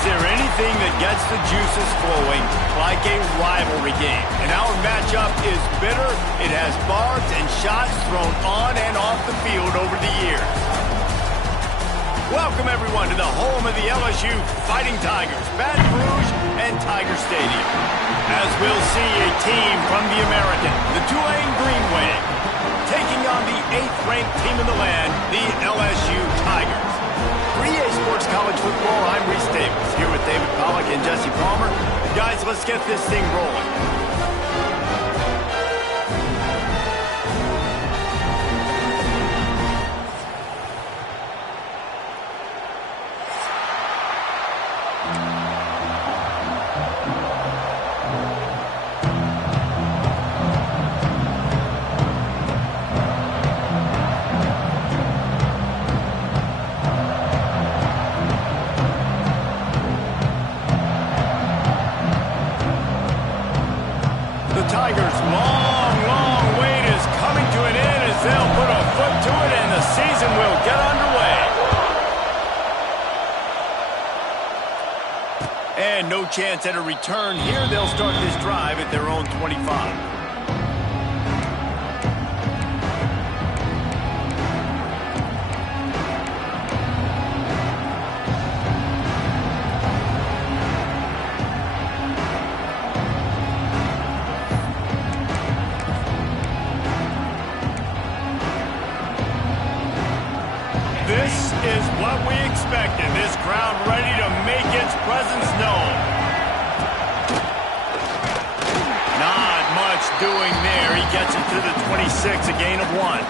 Is there anything that gets the juices flowing like a rivalry game? And our matchup is bitter. It has barbs and shots thrown on and off the field over the years. Welcome, everyone, to the home of the LSU Fighting Tigers, Baton Rouge and Tiger Stadium. As we'll see a team from the American, the Tulane Green Wave, taking on the 8th-ranked team in the land, the LSU Tigers. For EA Sports College Football, I'm Reese Davis, here with David Pollack and Jesse Palmer. Guys, let's get this thing rolling. Tigers' long wait is coming to an end as they'll put a foot to it and the season will get underway. And no chance at a return here. They'll start this drive at their own 25. This is what we expected. This crowd ready to make its presence known. Not much doing there. He gets it to the 26, a gain of 1.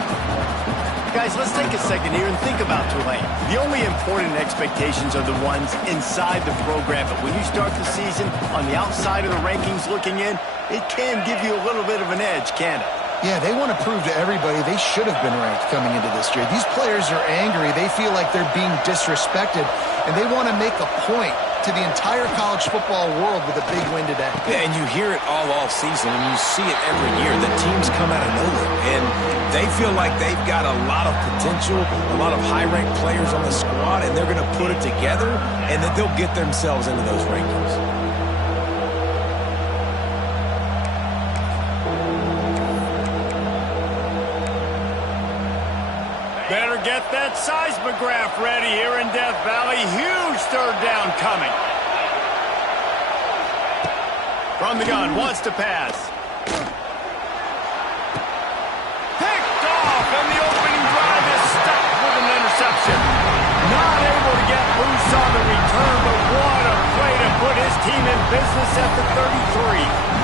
Guys, let's take a second here and think about Tulane. The only important expectations are the ones inside the program. But when you start the season on the outside of the rankings looking in, it can give you a little bit of an edge, can't it? Yeah, they want to prove to everybody they should have been ranked coming into this year. These players are angry. They feel like they're being disrespected, and they want to make a point to the entire college football world with a big win today. Yeah, and you hear it all season, and you see it every year. The teams come out of nowhere, and they feel like they've got a lot of potential, a lot of high-ranked players on the squad, and they're going to put it together, and that they'll get themselves into those rankings. Better get that seismograph ready here in Death Valley. Huge third down coming. From the gun, wants to pass. Picked off, and the opening drive is stopped with an interception. Not able to get loose on the return, but what a play to put his team in business at the 33.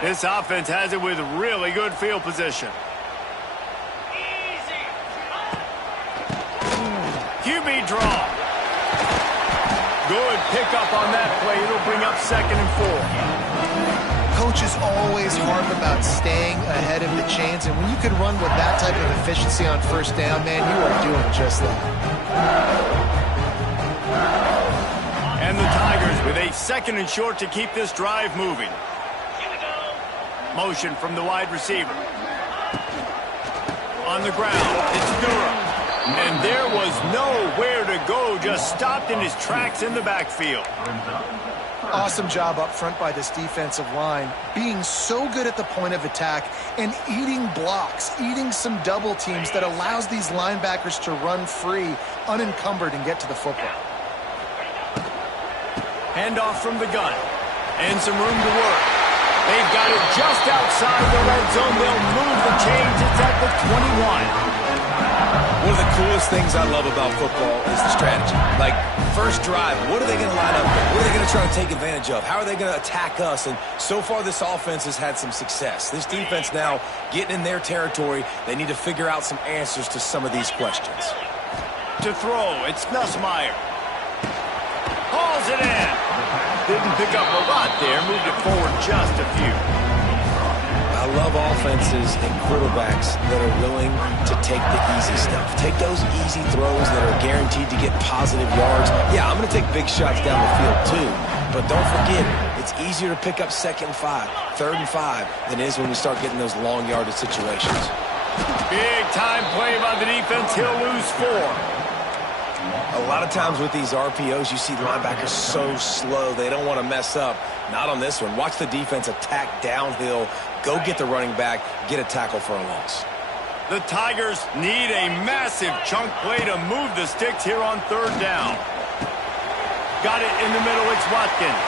This offense has it with really good field position. QB draw. Good pickup on that play. It'll bring up 2nd and 4. Coaches always harp about staying ahead of the chains, and when you can run with that type of efficiency on first down, man, you are doing just that. And the Tigers with a 2nd and short to keep this drive moving. Motion from the wide receiver. On the ground, it's Durham. And there was nowhere to go, just stopped in his tracks in the backfield. Awesome job up front by this defensive line, being so good at the point of attack and eating blocks, eating some double teams that allows these linebackers to run free, unencumbered, and get to the football. Handoff from the gun. And some room to work. They've got it just outside the red zone. They'll move the chains. It's at the 21. One of the coolest things I love about football is the strategy. Like, first drive, what are they going to line up with? What are they going to try to take advantage of? How are they going to attack us? And so far, this offense has had some success. This defense now getting in their territory. They need to figure out some answers to some of these questions. To throw, it's Nussmeier. Hauls it in. Didn't pick up a lot there. Moved it forward just a few. I love offenses and quarterbacks that are willing to take the easy stuff. Take those easy throws that are guaranteed to get positive yards. Yeah, I'm going to take big shots down the field too, but don't forget, it's easier to pick up 2nd and 5, 3rd and 5 than it is when we start getting those long yardage situations. Big time play by the defense. He'll lose 4. A lot of times with these RPOs, you see linebackers so slow, they don't want to mess up. Not on this one. Watch the defense attack downhill, go get the running back, get a tackle for a loss. The Tigers need a massive chunk play to move the sticks here on 3rd down. Got it in the middle. It's Watkins.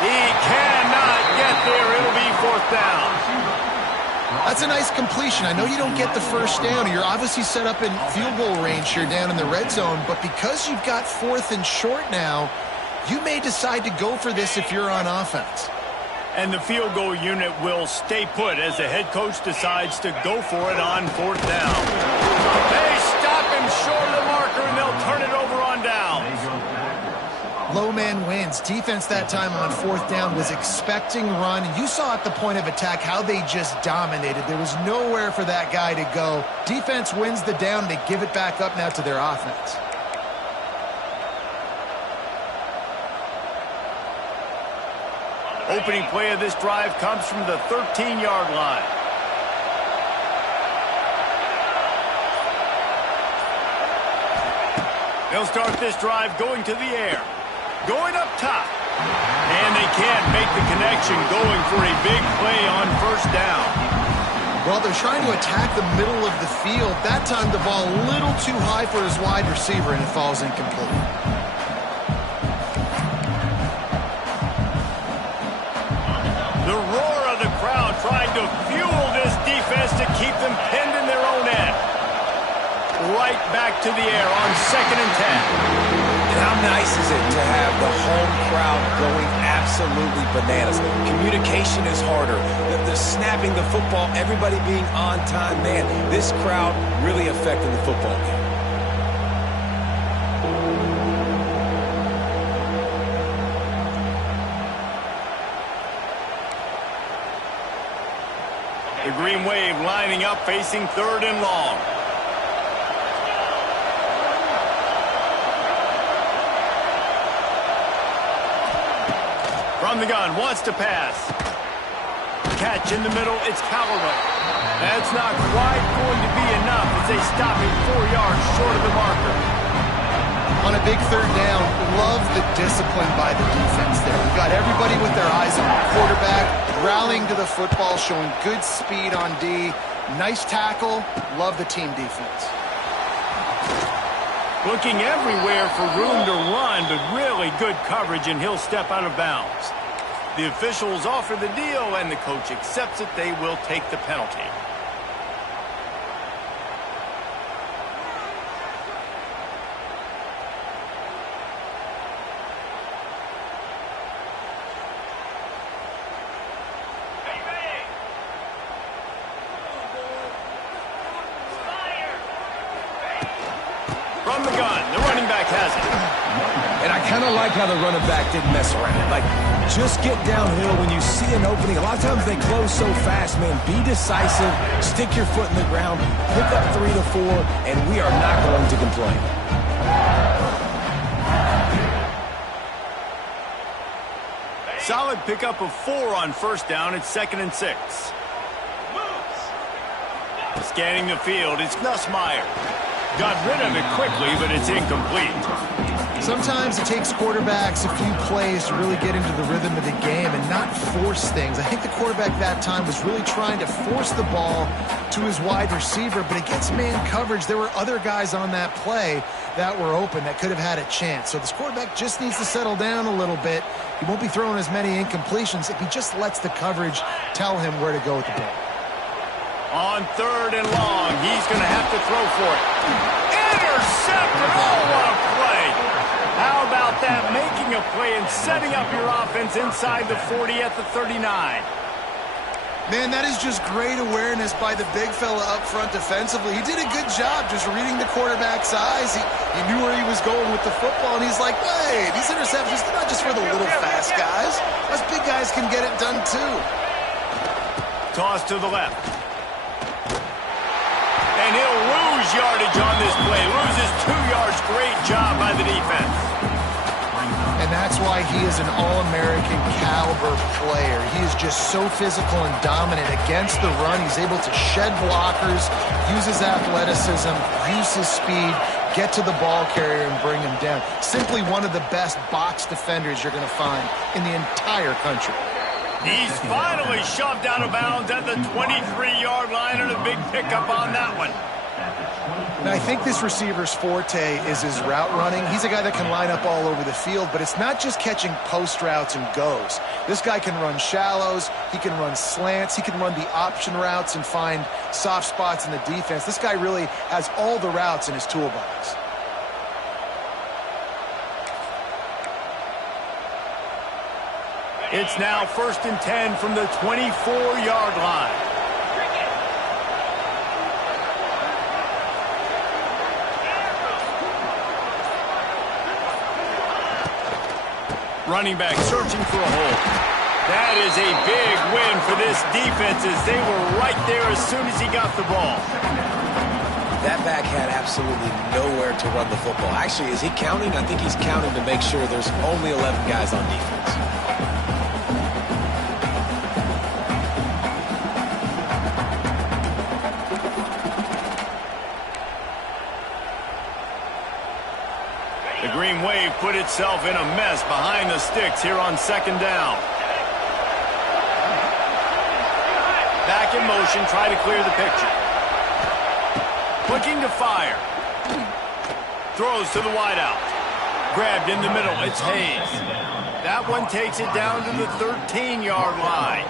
He cannot get there. It'll be 4th down. That's a nice completion. I know you don't get the 1st down. You're obviously set up in field goal range here down in the red zone, but because you've got 4th and short now, you may decide to go for this if you're on offense. And the field goal unit will stay put as the head coach decides to go for it on 4th down. They stop him short of the marker, and they'll turn it over on downs. Low man wins. Defense that time on 4th down was expecting run, and you saw at the point of attack how they just dominated. There was nowhere for that guy to go. Defense wins the down. They give it back up now to their offense. Opening play of this drive comes from the 13-yard line. They'll start this drive going to the air. Going up top. And they can't make the connection, going for a big play on 1st down. Well, they're trying to attack the middle of the field. That time the ball a little too high for his wide receiver, and it falls incomplete. The roar of the crowd trying to fuel this defense to keep them pinned in their own end. Right back to the air on 2nd and 10. And how nice is it to have the home crowd going absolutely bananas? Communication is harder. The snapping the football, everybody being on time. Man, this crowd really affecting the football game. The Green Wave lining up, facing 3rd and long. From the gun, wants to pass. Catch in the middle, it's Callaway. That's not quite going to be enough as they stop him 4 yards short of the marker. On a big 3rd down, love the discipline by the defense there. We've got everybody with their eyes on the quarterback, rallying to the football, showing good speed on D. Nice tackle. Love the team defense. Looking everywhere for room to run, but really good coverage, and he'll step out of bounds. The officials offer the deal, and the coach accepts it. They will take the penalty. From the gun, the running back has it. And I kind of like how the running back didn't mess around. Like, just get downhill when you see an opening. A lot of times they close so fast, man. Be decisive, stick your foot in the ground, pick up 3 to 4, and we are not going to complain. Solid pickup of 4 on 1st down. It's 2nd and 6. Scanning the field, it's Nussmeier. Got rid of it quickly, but it's incomplete. Sometimes it takes quarterbacks a few plays to really get into the rhythm of the game and not force things. I think the quarterback that time was really trying to force the ball to his wide receiver, but against man coverage, there were other guys on that play that were open that could have had a chance. So this quarterback just needs to settle down a little bit. He won't be throwing as many incompletions if he just lets the coverage tell him where to go with the ball. On 3rd and long, he's going to have to throw for it. Intercepted! Oh, what a play! How about that? Making a play and setting up your offense inside the 40 at the 39. Man, that is just great awareness by the big fella up front defensively. He did a good job just reading the quarterback's eyes. He knew where he was going with the football, and he's like, hey, these interceptions, they're not just for the little fast guys. Us big guys can get it done too. toss to the left. And he'll lose yardage on this play. Loses 2 yards. Great job by the defense. And that's why he is an All-American caliber player. He is just so physical and dominant against the run. He's able to shed blockers, use his athleticism, use his speed, get to the ball carrier and bring him down. Simply one of the best box defenders you're going to find in the entire country. He's finally shoved out of bounds at the 23-yard line, and a big pickup on that one. Now, I think this receiver's forte is his route running. He's a guy that can line up all over the field, but it's not just catching post routes and goes. This guy can run shallows, he can run slants, he can run the option routes and find soft spots in the defense. This guy really has all the routes in his toolbox. It's now 1st and 10 from the 24-yard line. Running back searching for a hole. That is a big win for this defense as they were right there as soon as he got the ball. That back had absolutely nowhere to run the football. Actually, is he counting? I think he's counting to make sure there's only 11 guys on defense. The Green Wave put itself in a mess behind the sticks here on 2nd down. Back in motion, try to clear the picture. Looking to fire. Throws to the wideout. Grabbed in the middle, it's Hayes. That one takes it down to the 13-yard line.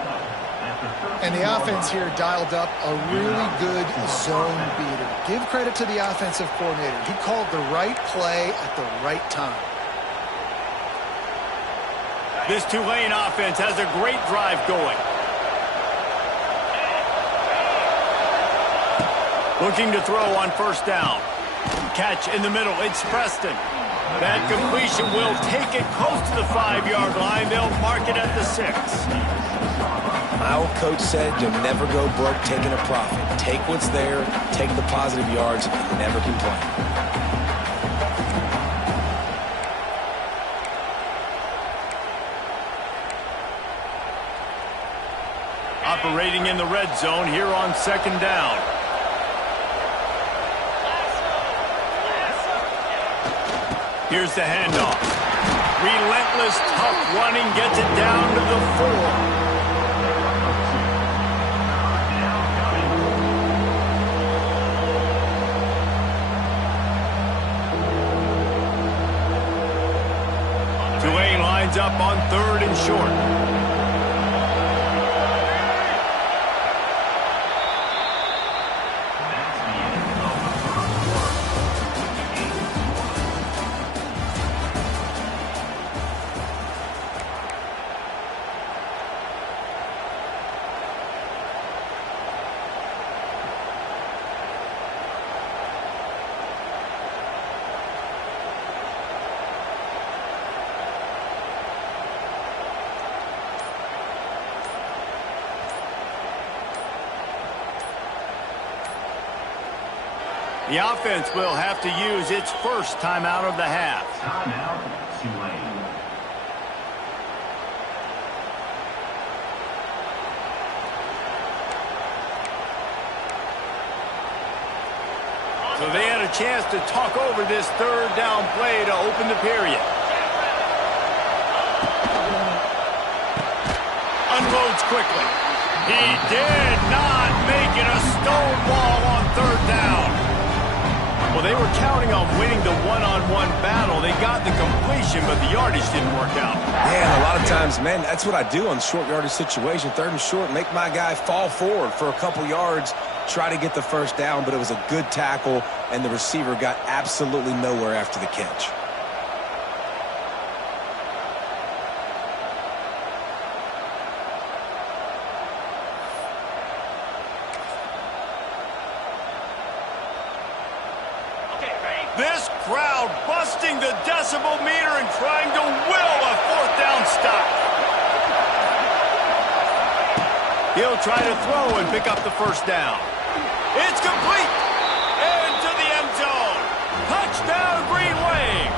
And the offense here dialed up a really good zone beater. Give credit to the offensive coordinator. He called the right play at the right time. This Tulane offense has a great drive going. Looking to throw on 1st down. Catch in the middle, it's Preston. That completion will take it close to the 5-yard line. They'll mark it at the 6. My old coach said you'll never go broke taking a profit. Take what's there, take the positive yards, and never complain. Operating in the red zone here on 2nd down. Here's the handoff. Relentless, tough running gets it down to the 4. Tulane lines up on 3rd and short. The offense will have to use its first timeout of the half. Timeout, Tulane. So they had a chance to talk over this 3rd down play to open the period. Unloads quickly. He did not make it a stone wall on 3rd down. Well, they were counting on winning the one-on-one battle. They got the completion, but the yardage didn't work out. Yeah, a lot of times, man, that's what I do on short yardage situation. 3rd and short, make my guy fall forward for a couple yards, try to get the 1st down, but it was a good tackle, and the receiver got absolutely nowhere after the catch. This crowd busting the decibel meter and trying to will a 4th down stop. He'll try to throw and pick up the first down. It's complete. Into the end zone. Touchdown, Green Wave.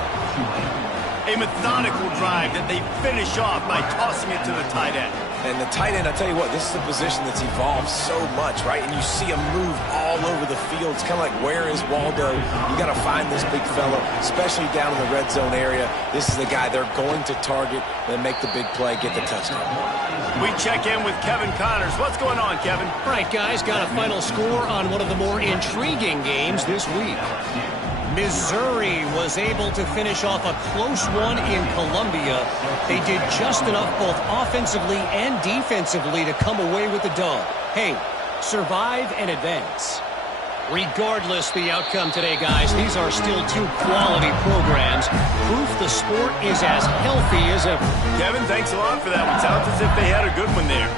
A methodical drive that they finish off by tossing it to the tight end. And the tight end, I tell you what, this is a position that's evolved so much, right? And you see him move all over the field. It's kind of like, where is Waldo? You got to find this big fella, especially down in the red zone area. This is the guy they're going to target and make the big play, get the touchdown. We check in with Kevin Connors. What's going on, Kevin? All right, guys, got a final score on one of the more intriguing games this week. Missouri was able to finish off a close one in Columbia. They did just enough both offensively and defensively to come away with the dub. Hey, survive and advance. Regardless the outcome today, guys, these are still two quality programs. Proof the sport is as healthy as ever. Kevin, thanks a lot for that one. Sounds as if they had a good one there.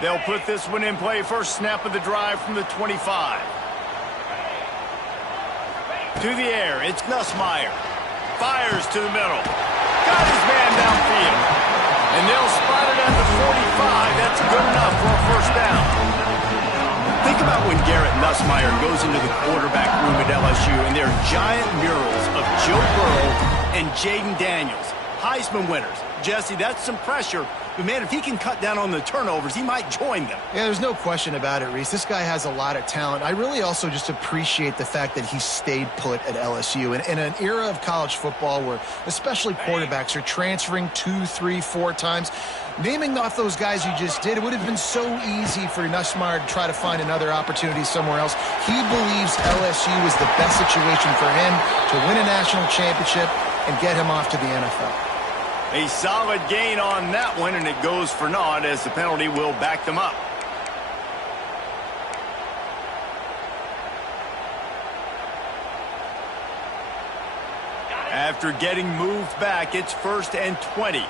They'll put this one in play. First snap of the drive from the 25. To the air, it's Nussmeier. Fires to the middle. Got his man downfield. And they'll spot it at the 45. That's good enough for a first down. Think about when Garrett Nussmeier goes into the quarterback room at LSU, and there are giant murals of Joe Burrow and Jaden Daniels, Heisman winners. Jesse, that's some pressure. But, man, if he can cut down on the turnovers, he might join them. Yeah, there's no question about it, Reese. This guy has a lot of talent. I really also just appreciate the fact that he stayed put at LSU. In an era of college football where especially quarterbacks are transferring 2, 3, 4 times, naming off those guys you just did, it would have been so easy for Nussmeier to try to find another opportunity somewhere else. He believes LSU is the best situation for him to win a national championship and get him off to the NFL. A solid gain on that one, and it goes for naught as the penalty will back them up. After getting moved back, it's 1st and 20.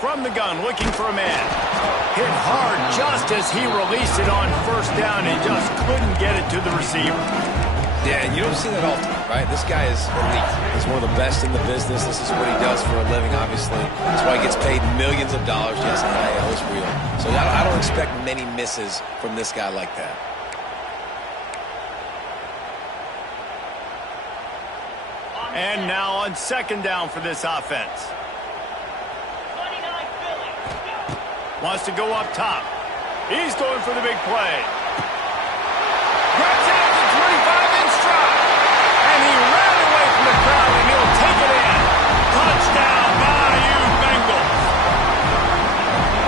From the gun, looking for a man. Hit hard just as he released it on first down and just couldn't get it to the receiver. Yeah, and you don't see that often, right? This guy is elite. He's one of the best in the business. This is what he does for a living, obviously. That's why he gets paid millions of dollars. Yes, NIL is real. So I don't expect many misses from this guy like that. And now on second down for this offense. Wants to go up top. He's going for the big play. Grabs it at the 25 in stride. And he ran away from the crowd, and he'll take it in. Touchdown, Bayou Bengals.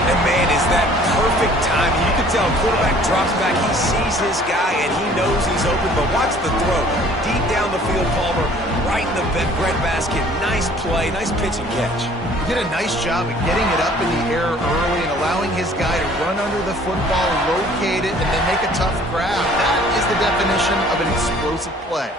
And, man, is that perfect timing. You can tell quarterback drops back. He sees his guy, and he knows he's open. But watch the throw. Deep down the field, Palmer, right in the breadbasket. Nice play, nice pitch and catch. He did a nice job of getting it up in the air early and allowing his guy to run under the football, locate it, and then make a tough grab. That is the definition of an explosive play.